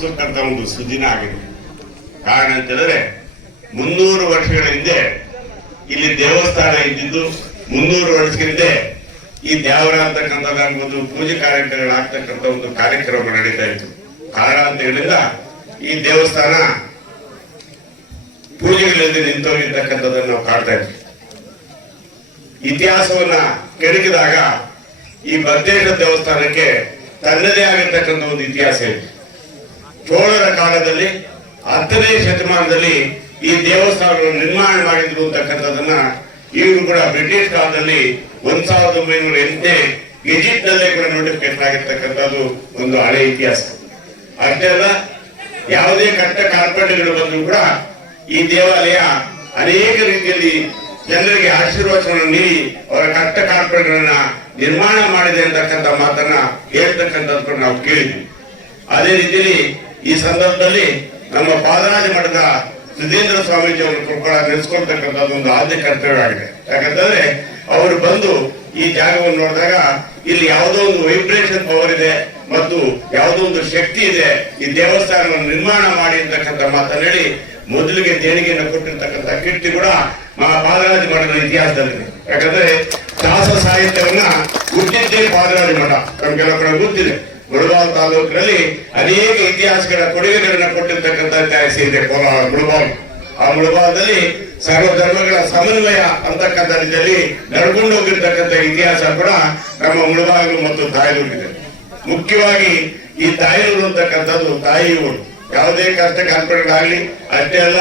ನೆನೆಸ್ಕೊಳ್ತಕ್ಕಂಥ ಒಂದು ಸುದಿನ ಆಗಿದೆ. ಕಾರಣ ಅಂತಂದ್ರೆ 300 ವರ್ಷಗಳ ಹಿಂದೆ ಇಲ್ಲಿ ದೇವಸ್ಥಾನ ಇದ್ದಿದ್ದು, 300 ವರ್ಷಗಳ ಹಿಂದೆ ಈ ದೇವರ ಅಂತಕ್ಕಂಥದ್ದಾಗ್ಬೋದು, ಪೂಜೆ ಕಾರ್ಯಕ್ರಮಗಳಾಗ್ತಕ್ಕಂಥ ಒಂದು ಕಾರ್ಯಕ್ರಮ ನಡೀತಾ ಇತ್ತು. ಕಾರಣಾಂತರಗಳಿಂದ ಈ ದೇವಸ್ಥಾನ ಪೂಜೆಗಳಲ್ಲಿ ನಿಂತೋಗಿರ್ತಕ್ಕಂಥದ್ದನ್ನು ನಾವು ಕಾಡ್ತಾ ಇದ್ವಿ. ಇತಿಹಾಸವನ್ನ ಕೆಣಕಿದಾಗ ಈ ಬದ್ದೇಶ್ವರ ದೇವಸ್ಥಾನಕ್ಕೆ ತನ್ನದೇ ಆಗಿರ್ತಕ್ಕಂಥ ಒಂದು ಇತಿಹಾಸ ಇದೆ. ಚೋಳರ ಕಾಲದಲ್ಲಿ 10ನೇ ಶತಮಾನದಲ್ಲಿ ಈ ದೇವಸ್ಥಾನವನ್ನು ನಿರ್ಮಾಣ ಮಾಡಿದ್ರು ಅಂತಕ್ಕಂಥದ್ದನ್ನ ಈಗಲೂ ಕೂಡ ಬ್ರಿಟಿಷ್ ಕಾಲದಲ್ಲಿ 1908ನೇ ಗೆಜಿಟ್ ನಲ್ಲೇ ಕೂಡ ನೋಟಿಫಿಕೇಶನ್ ಆಗಿರ್ತಕ್ಕಂಥದ್ದು ಒಂದು ಹಳೆ ಇತಿಹಾಸ. ಅಷ್ಟೇ ಅಲ್ಲ, ಯಾವುದೇ ಕಟ್ಟ ಕಾರ್ಪೊರೇಟ್ಗಳು ಬಂದರೂ ಕೂಡ ಈ ದೇವಾಲಯ ಅನೇಕ ರೀತಿಯಲ್ಲಿ ಜನರಿಗೆ ಆಶೀರ್ವಾದವನ್ನು ನೀಡಿ ಅವರ ಕಟ್ಟ ಕಾರ್ಪೊರೇಟ್ಗಳನ್ನ ನಿರ್ಮಾಣ ಮಾಡಿದೆ ಅಂತಕ್ಕಂಥ ಮಾತನ್ನ ಹೇಳ್ತಕ್ಕಂಥದ್ದು ನಾವು ಕೇಳಿದ್ವಿ. ಅದೇ ರೀತಿಯಲ್ಲಿ ಈ ಸಂದರ್ಭದಲ್ಲಿ ನಮ್ಮ ಪಾದರಾಜ ಮಠದ ಸುಧೀಂದ್ರ ಸ್ವಾಮೀಜಿ ಅವರು ನೆನೆಸ್ಕೊಳ್ತಕ್ಕಂಥದ್ದು ಒಂದು ಆದ್ಯ ಕರ್ತವ್ಯ ಆಗಿದೆ. ಯಾಕಂತಂದ್ರೆ ಅವರು ಬಂದು ಈ ಜಾಗವನ್ನು ನೋಡಿದಾಗ ಇಲ್ಲಿ ಯಾವುದೋ ಒಂದು ವೈಬ್ರೇಷನ್ ಪವರ್ ಇದೆ ಮತ್ತು ಯಾವುದೋ ಒಂದು ಶಕ್ತಿ ಇದೆ, ಈ ದೇವಸ್ಥಾನವನ್ನು ನಿರ್ಮಾಣ ಮಾಡಿ ಅಂತಕ್ಕಂಥ ಮಾತನ್ನು ಹೇಳಿ ಮೊದಲಿಗೆ ದೇಣಿಗೆಯನ್ನು ಕೊಟ್ಟಿರ್ತಕ್ಕಂಥ ಕೀರ್ತಿ ಕೂಡ ಪಾದರಾಜ ಮಠದ ಇತಿಹಾಸದಲ್ಲಿದೆ. ಯಾಕಂದ್ರೆ ದಾಸ ಸಾಹಿತ್ಯವನ್ನ ಹುಟ್ಟಿದ್ದೇ ಪಾದರಾಜ ಮಠ. ನಮ್ಗೆಲ್ಲ ಕೂಡ ಗೊತ್ತಿದೆ, ಮುಳಬಾಲ್ ತಾಲೂಕಿನಲ್ಲಿ ಅನೇಕ ಇತಿಹಾಸಗಳ ಕೊಡುಗೆಗಳನ್ನ ಕೊಟ್ಟಿರ್ತಕ್ಕಂಥ ಇತಿಹಾಸ ಇದೆ ಮುಳಬಾಲ್. ಆ ಮುಳಬಾಲ್ದಲ್ಲಿ ಸರ್ವ ಧರ್ಮಗಳ ಸಮನ್ವಯ ಅಂತಕ್ಕಂಥ ರೀತಿಯಲ್ಲಿ ನಡ್ಕೊಂಡು ಹೋಗಿರ್ತಕ್ಕಂಥ ಇತಿಹಾಸ ಕೂಡ ನಮ್ಮ ಮುಳಬಾಗಿಲು ಮತ್ತು ತಾಯಲೂರಿದೆ. ಮುಖ್ಯವಾಗಿ ಈ ತಾಯಲೂರು ಅಂತಕ್ಕಂಥದ್ದು ತಾಯಿ ಊರು. ಯಾವುದೇ ಕಷ್ಟ ಕಾರ್ಪೊರೇಟ್ಗಳಾಗ್ಲಿ ಅಷ್ಟೇ ಅಲ್ಲ,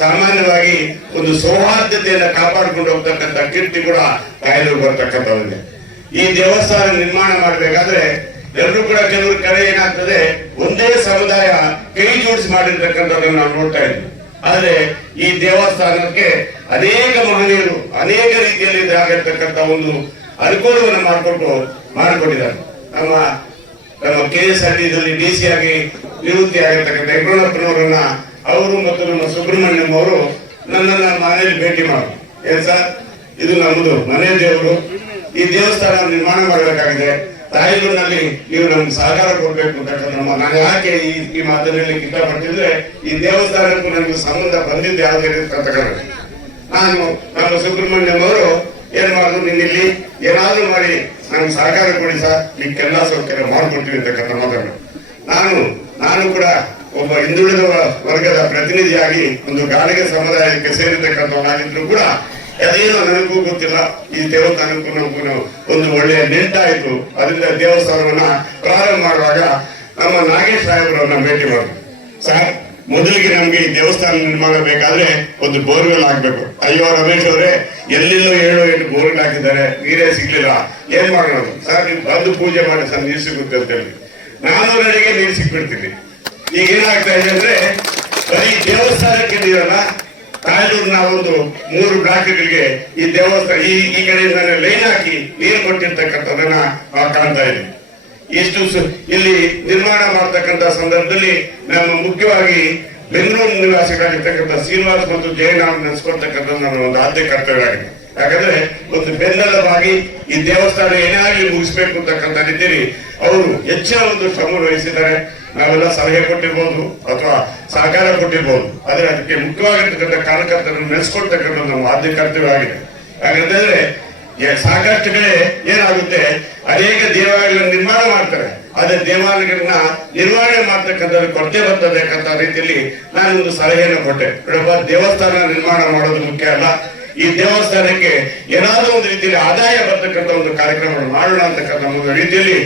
ಸಾಮಾನ್ಯವಾಗಿ ಒಂದು ಸೌಹಾರ್ದತೆಯನ್ನು ಕಾಪಾಡಿಕೊಂಡು ಹೋಗ್ತಕ್ಕಂಥ ಕೀರ್ತಿ ಕೂಡ ತಾಯಲೂರು ಬರ್ತಕ್ಕಂಥದ್ದಿದೆ. ಈ ದೇವಸ್ಥಾನ ನಿರ್ಮಾಣ ಮಾಡಬೇಕಾದ್ರೆ ಎಲ್ಲರೂ ಕೂಡ ಕೆಲವರು ಕಡೆ ಏನಾಗ್ತದೆ, ಒಂದೇ ಸಮುದಾಯ ಕೈ ಜೋಡಿಸಿ ಮಾಡಿರ್ತಕ್ಕಂಥದ್ದನ್ನು ನಾವು ನೋಡ್ತಾ ಇದ್ವಿ. ಆದ್ರೆ ಈ ದೇವಸ್ಥಾನಕ್ಕೆ ಅನೇಕ ಮಹನೀಯರು ಅನೇಕ ರೀತಿಯಲ್ಲಿ ಆಗಿರ್ತಕ್ಕಂಥ ಒಂದು ಅನುಕೂಲವನ್ನು ಮಾಡಿಕೊಟ್ಟಿದ್ದಾರೆ. ನಮ್ಮ KSRTCದಲ್ಲಿ DC ಆಗಿ ನಿವೃತ್ತಿ ಆಗಿರ್ತಕ್ಕಂಥ ಯಜ್ಞಪ್ಪನವರನ್ನ ಅವರು ಮತ್ತು ನಮ್ಮ ಸುಬ್ರಹ್ಮಣ್ಯಂ ಅವರು ನನ್ನನ್ನ ಮನೆಯಲ್ಲಿ ಭೇಟಿ ಮಾಡಿ, ಏನ್ ಸರ್ ಇದು ನಮ್ಮದು ಮನೆ ದೇವರು, ಈ ದೇವಸ್ಥಾನ ನಿರ್ಮಾಣ ಮಾಡಬೇಕಾಗಿದೆ, ತಾಯಿಗಳಲ್ಲಿ ನೀವು ನಮ್ಗೆ ಸಹಕಾರ ಕೊಡ್ಬೇಕು ಅಂತಕ್ಕಂಥ ನಾನು ಯಾಕೆ ಈ ಮಾತನ್ನು ಇಷ್ಟಪಡ್ತಿದ್ರೆ, ಈ ದೇವಸ್ಥಾನಕ್ಕೂ ನನಗೆ ಸಂಬಂಧ ಬಂದಿದ್ದು ಯಾವುದೇ ಅಂತಕ್ಕಂಥ ನಾನು ನಮ್ಮ ಸುಬ್ರಹ್ಮಣ್ಯಂ ಅವರು ಏನ್ ಮಾಡಿದ್ರು, ನೀನ್ ಇಲ್ಲಿ ಏನಾದ್ರೂ ಮಾಡಿ ನಮ್ಗೆ ಸಹಕಾರ ಕೊಡಿ ಸರ್, ನಿಮ್ಗೆಲ್ಲ ಸೌಕರ್ಯ ಮಾಡ್ಕೊಡ್ತೀವಿ ಅಂತಕ್ಕಂಥ ಮಾತನ್ನು ನಾನು ಕೂಡ ಒಬ್ಬ ಹಿಂದುಳಿದ ವರ್ಗದ ಪ್ರತಿನಿಧಿಯಾಗಿ ಒಂದು ಗಾಳಿಗೆ ಸಮುದಾಯಕ್ಕೆ ಸೇರಿರ್ತಕ್ಕಂಥವನಾಗಿದ್ರು ಕೂಡ ಅದೇನೋ ನನಗೂ ಗೊತ್ತಿಲ್ಲ, ಈ ದೇವಸ್ಥಾನಕ್ಕೂ ನಮಗೂ ಒಂದು ಒಳ್ಳೆಯ ನೆಂಟಾಯಿತು. ಅದರಿಂದ ದೇವಸ್ಥಾನವನ್ನ ಪ್ರಾರಂಭ ಮಾಡುವಾಗ ನಮ್ಮ ನಾಗೇಶ್ ಸಾಹೇಬರನ್ನ ಭೇಟಿ ಮಾಡಿದ್ರು. ಸರ್, ಮೊದಲಿಗೆ ನಮ್ಗೆ ಈ ದೇವಸ್ಥಾನ ನಿರ್ಮಾಣ ಬೇಕಾದ್ರೆ ಒಂದು ಬೋರ್ವೆಲ್ ಹಾಕ್ಬೇಕು. ಅಯ್ಯೋ ರಮೇಶ್ ಅವರೇ, ಎಲ್ಲೆಲ್ಲೋ 7-8 ಬೋರ್ವೆಲ್ ಹಾಕಿದ್ದಾರೆ, ನೀರೇ ಸಿಗ್ಲಿಲ್ಲ, ಏನ್ ಮಾಡೋಣ ಸರ್, ನೀವು ಬಂದು ಪೂಜೆ ಮಾಡಿ ಸರ್ ನೀರು ಸಿಗುತ್ತೆ ಅಂತ ಹೇಳಿ 400 ಅಡಿಗೆ ನೀರು ಸಿಕ್ಬಿಡ್ತೀವಿ. ಈಗ ಏನಾಗ್ತಾ ಇದೆ ಅಂದ್ರೆ, ಬರೀ ದೇವಸ್ಥಾನಕ್ಕೆ ನೀರಲ್ಲ, ತಾಯಲೂರಿನ ಒಂದು 3 ಬ್ಲಾಕ್ಗಳಿಗೆ ಈ ದೇವಸ್ಥಾನ ಈ ಕಡೆಯಿಂದ ಲೈನ್ ಹಾಕಿ ನೀರು ಕೊಟ್ಟಿರ್ತಕ್ಕಂಥದನ್ನ ನಾವು ಕಾಣ್ತಾ ಇದ್ದೀವಿ. ಇಷ್ಟು ಇಲ್ಲಿ ನಿರ್ಮಾಣ ಮಾಡತಕ್ಕಂಥ ಸಂದರ್ಭದಲ್ಲಿ ನಮ್ಮ ಮುಖ್ಯವಾಗಿ ಬೆಂಗಳೂರು ನಿವಾಸಿಗಳಾಗಿರ್ತಕ್ಕಂಥ ಶ್ರೀನಿವಾಸ್ ಮತ್ತು ಜಯನಾಮ್ ನೆನೆಸ್ಕೊಳ್ತಕ್ಕಂಥದ್ದು ನಮ್ಮ ಒಂದು ಆದ್ಯ ಕರ್ತವ್ಯ ಆಗಿದೆ. ಯಾಕಂದ್ರೆ ಒಂದು ಬೆನ್ನೆಲುಬಾಗಿ ಈ ದೇವಸ್ಥಾನ ಏನಾಗಲಿ ಮುಗಿಸ್ಬೇಕು ಅಂತಕ್ಕಂಥ ರೀತಿಯಲ್ಲಿ ಅವರು ಹೆಚ್ಚಿನ ಒಂದು ಶ್ರಮ ವಹಿಸಿದ್ದಾರೆ. ನಾವೆಲ್ಲ ಸಲಹೆ ಕೊಟ್ಟಿರ್ಬೋದು ಅಥವಾ ಸಹಕಾರ ಕೊಟ್ಟಿರ್ಬೋದು, ಆದ್ರೆ ಅದಕ್ಕೆ ಮುಖ್ಯವಾಗಿರ್ತಕ್ಕಂಥ ಕಾರ್ಯಕರ್ತರನ್ನು ನೆನೆಸ್ಕೊಳ್ತಕ್ಕಂಥ ನಮ್ಮ ಆದ್ಯ ಕರ್ತವ್ಯ ಆಗಿದೆ. ಯಾಕಂತಂದ್ರೆ ಸಾಕಷ್ಟು ಕಡೆ ಏನಾಗುತ್ತೆ, ಅನೇಕ ದೇವಾಲಯಗಳನ್ನು ನಿರ್ಮಾಣ ಮಾಡ್ತಾರೆ, ಆದ್ರೆ ದೇವಾಲಯಗಳನ್ನ ನಿರ್ವಹಣೆ ಮಾಡ್ತಕ್ಕಂಥ ಕೊರತೆ ಬರ್ತದೆ ಅಂತ ರೀತಿಯಲ್ಲಿ ನಾನೊಂದು ಸಲಹೆಯನ್ನು ಕೊಟ್ಟೆ. ದೇವಸ್ಥಾನ ನಿರ್ಮಾಣ ಮಾಡೋದು ಮುಖ್ಯ ಅಲ್ಲ, ಈ ದೇವಸ್ಥಾನಕ್ಕೆ ಏನಾದ್ರೂ ಒಂದು ರೀತಿಯಲ್ಲಿ ಆದಾಯ ಬರ್ತಕ್ಕಂಥ ಒಂದು ಕಾರ್ಯಕ್ರಮವನ್ನು ಮಾಡೋಣ ಅಂತಕ್ಕಂಥ ಒಂದು ರೀತಿಯಲ್ಲಿ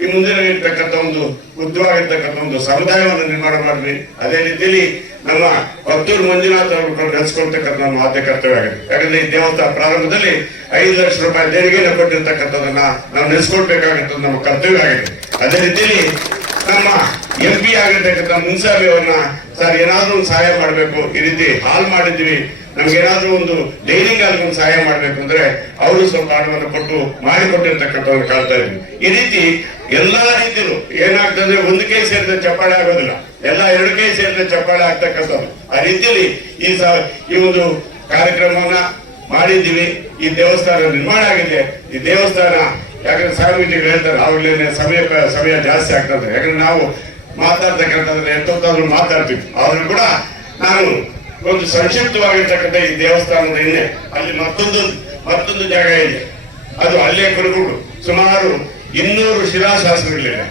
ಈ ಮುಂದಿನ ಇರ್ತಕ್ಕಂಥ ಒಂದು ಉದ್ದವಾಗಿರ್ತಕ್ಕಂಥ ಒಂದು ಸಮುದಾಯವನ್ನು ನಿರ್ಮಾಣ ಮಾಡಿದ್ವಿ. ಅದೇ ರೀತಿಯಲ್ಲಿ ನಮ್ಮ ಪತ್ತೂರು ಮಂಜುನಾಥ್ ಅವರು ನೆನೆಸ್ಕೊಳ್ತಕ್ಕಂಥ ನಮ್ಮ ಆದ್ಯ ಕರ್ತವ್ಯ ಆಗಿದೆ. ಯಾಕಂದ್ರೆ ಈ ದೇವಸ್ಥಾನ ಪ್ರಾರಂಭದಲ್ಲಿ 5 ಲಕ್ಷ ರೂಪಾಯಿ ದೇಣಿಗೆಯನ್ನು ಕೊಟ್ಟಿರ್ತಕ್ಕಂಥದನ್ನ ನಾವು ನೆನೆಸ್ಕೊಳ್ಬೇಕಾಗಿರ್ತದ್ದು ನಮ್ಮ ಕರ್ತವ್ಯ ಆಗಿದೆ. ಅದೇ ರೀತಿಯಲ್ಲಿ ನಮ್ಮ MP ಆಗಿರ್ತಕ್ಕಂಥ ಮುನ್ಸಾಬಿ ಅವ್ರನ್ನ, ಸರ್ ಏನಾದ್ರೂ ಒಂದು ಸಹಾಯ ಮಾಡಬೇಕು, ಈ ರೀತಿ ಹಾಲ್ ಮಾಡಿದ್ವಿ, ನಮ್ಗೆ ಏನಾದ್ರೂ ಒಂದು ಡೈನಿಂಗ್ ಹಾಲ್ಗೆ ಒಂದು ಸಹಾಯ ಮಾಡ್ಬೇಕು ಅಂದ್ರೆ ಅವರು ಸ್ವಲ್ಪ ಹಣವನ್ನು ಕೊಟ್ಟು ಮಾಡಿಕೊಟ್ಟಿರ್ತಕ್ಕಂಥವ್ರು ಕಾಣ್ತಾ ಇದ್ವಿ. ಈ ರೀತಿ ಎಲ್ಲಾ ರೀತಿಯಲ್ಲೂ ಏನಾಗ್ತದೆ, ಒಂದು ಕೈ ಸೇರಿದ ಚಪ್ಪಾಳೆ ಆಗೋದಿಲ್ಲ, ಎಲ್ಲ 2 ಕೈ ಸೇರಿದ ಚಪ್ಪಾಳೆ ಆಗ್ತಕ್ಕಂಥದ್ದು. ಆ ರೀತಿಯಲ್ಲಿ ಈ ಒಂದು ಕಾರ್ಯಕ್ರಮವನ್ನ ಮಾಡಿದ್ದೀವಿ. ಈ ದೇವಸ್ಥಾನ ನಿರ್ಮಾಣ ಆಗಿದೆ. ಈ ದೇವಸ್ಥಾನ ಯಾಕಂದ್ರೆ ಸಾರ್ವಜನಿಕರು ಹೇಳ್ತಾರೆ ಆವಾಗಲೇ ಸಮಯ ಜಾಸ್ತಿ ಆಗ್ತದೆ. ಯಾಕಂದ್ರೆ ನಾವು ಮಾತಾಡ್ತಕ್ಕಂಥದ್ರೆ ಎಂತಾದ್ರು ಮಾತಾಡ್ತೀವಿ. ಆದ್ರೂ ಕೂಡ ನಾನು ಒಂದು ಸಂಕ್ಷಿಪ್ತವಾಗಿರ್ತಕ್ಕಂಥ ಈ ದೇವಸ್ಥಾನದ ಹಿಂದೆ ಅಲ್ಲಿ ಮತ್ತೊಂದು ಜಾಗ ಇದೆ, ಅದು ಅಲ್ಲೇ ಕುರುಗುಡು. ಸುಮಾರು 200 ಶಿಲಾಶಾಸನಗಳಿವೆ,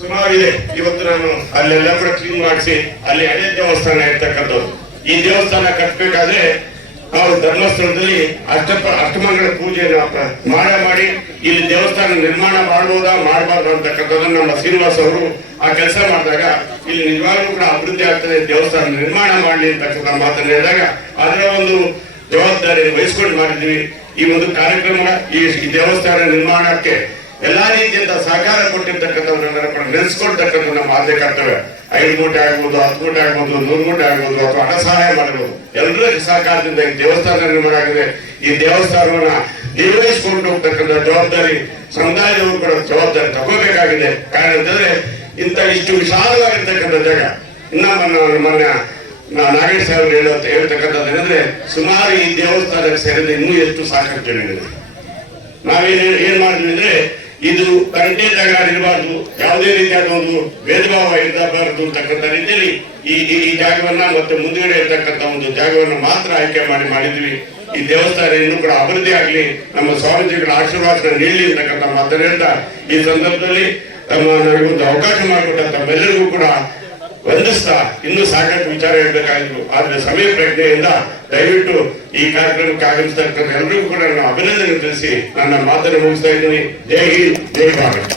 ಸುಮಾರು ಇದೆ. ಇವತ್ತು ನಾನು ಅಲ್ಲೆಲ್ಲ ಕೂಡ ಕ್ಲೀನ್ ಮಾಡಿಸಿ ಅಲ್ಲಿ ಹಳೆ ದೇವಸ್ಥಾನ ಇರ್ತಕ್ಕಂಥದ್ದು. ಈ ದೇವಸ್ಥಾನ ಕಟ್ಟಬೇಕಾದ್ರೆ ನಾವು ಧರ್ಮಸ್ಥಳದಲ್ಲಿ ಅಷ್ಟಮಂಗಳ ಪೂಜೆಯನ್ನು ಮಾಡಿ ಇಲ್ಲಿ ದೇವಸ್ಥಾನ ನಿರ್ಮಾಣ ಮಾಡಬಹುದಾ ಮಾಡಬಾರ್ದು ಅಂತಕ್ಕಂಥದ್ದನ್ನು ನಮ್ಮ ಶ್ರೀನಿವಾಸ್ ಅವರು ಆ ಕೆಲಸ ಮಾಡಿದಾಗ ಇಲ್ಲಿ ನಿಜವಾಗ್ಲೂ ಕೂಡ ಅಭಿವೃದ್ಧಿ ಆಗ್ತದೆ, ದೇವಸ್ಥಾನ ನಿರ್ಮಾಣ ಮಾಡಲಿ ಅಂತಕ್ಕಂಥ ಮಾತನ್ನು ಹೇಳಿದಾಗ ಅದರ ಒಂದು ಜವಾಬ್ದಾರಿಯನ್ನು ವಹಿಸ್ಕೊಂಡು ಮಾಡಿದ್ವಿ. ಈ ಒಂದು ಕಾರ್ಯಕ್ರಮ ಈ ದೇವಸ್ಥಾನ ನಿರ್ಮಾಣಕ್ಕೆ ಎಲ್ಲಾ ರೀತಿಯಿಂದ ಸಹಕಾರ ಕೊಟ್ಟಿರ್ತಕ್ಕಂಥವ್ರನ್ನ ನೆನೆಸ್ಕೊಳ್ತಕ್ಕಂಥ ನಮ್ಮ ಆದ್ಯ ಕರ್ತವ್ಯ. 5 ಕೋಟಿ ಆಗ್ಬೋದು, 10 ಕೋಟಿ ಆಗ್ಬೋದು, 100 ಕೋಟಿ ಆಗ್ಬೋದು, ಅಥವಾ ಹಣ ಸಹಾಯ ಮಾಡಬಹುದು. ಎಲ್ಲರ ಸಹಕಾರದಿಂದ ಈ ದೇವಸ್ಥಾನ ನಿರ್ಮಾಣ ಆಗಿದೆ. ಈ ದೇವಸ್ಥಾನವನ್ನ ನಿರ್ವಹಿಸಿಕೊಂಡು ಹೋಗ್ತಕ್ಕಂಥ ಜವಾಬ್ದಾರಿ ಸಮುದಾಯದವರು ಕೂಡ ಜವಾಬ್ದಾರಿ ತಗೋಬೇಕಾಗಿದೆ. ಕಾರಣ ಅಂತಂದ್ರೆ ಇಷ್ಟು ವಿಶಾಲವಾಗಿರ್ತಕ್ಕಂಥ ಜಾಗ. ಮೊನ್ನೆ ನಾಗೇಶ್ ಸಾಹೇಬರು ಹೇಳ್ತಕ್ಕಂಥದ್ದು ಏನಂದ್ರೆ ಸುಮಾರು ಈ ದೇವಸ್ಥಾನಕ್ಕೆ ಸೇರಿದ ಇನ್ನೂ ಎಷ್ಟು ಸಾಕಷ್ಟು ಜನ ಏನ್ ಮಾಡಿದ್ವಿ ಅಂದ್ರೆ ಇದು ಕಂಟೆ ಜಾಗ ಇರಬಾರ್ದು, ಯಾವುದೇ ರೀತಿಯಾದ ಒಂದು ಭೇದ ಭಾವ ಇರಬಾರದು ಅಂತಕ್ಕಂಥ ರೀತಿಯಲ್ಲಿ ಈ ಜಾಗವನ್ನ ಮತ್ತೆ ಮುಂದುಗಡೆ ಇರ್ತಕ್ಕಂಥ ಒಂದು ಜಾಗವನ್ನು ಮಾತ್ರ ಆಯ್ಕೆ ಮಾಡಿದ್ವಿ. ಈ ದೇವಸ್ಥಾನ ಇನ್ನೂ ಕೂಡ ಅಭಿವೃದ್ಧಿ ಆಗಲಿ, ನಮ್ಮ ಸ್ವಾಮೀಜಿಗಳ ಆಶೀರ್ವಾದ ನೀಡಲಿ ಅಂತಕ್ಕಂಥ ಮಾತನ್ನು ಹೇಳ್ತಾ ಈ ಸಂದರ್ಭದಲ್ಲಿ ನನಗೊಂದು ಅವಕಾಶ ಮಾಡಿಕೊಟ್ಟ ತಮ್ಮೆಲ್ಲರಿಗೂ ಕೂಡ ವಂದಿಸ್ತಾ ಇನ್ನೂ ಸಾಕಷ್ಟು ವಿಚಾರ ಹೇಳ್ಬೇಕಾಗಿತ್ತು. ಆದ್ರೆ ಸಮಯ ಪ್ರಜ್ಞೆಯಿಂದ ದಯವಿಟ್ಟು ಈ ಕಾರ್ಯಕ್ರಮಕ್ಕೆ ಆಗಮಿಸ್ತಕ್ಕಂಥ ಎಲ್ಲರಿಗೂ ಕೂಡ ನಾನು ಅಭಿನಂದನೆ ತಿಳಿಸಿ ನನ್ನ ಮಾತನ್ನು ಮುಗಿಸ್ತಾ ಇದ್ದೀನಿ. ಜೈ ಹಿಂದ್, ಜೈ ಭಾರತ್.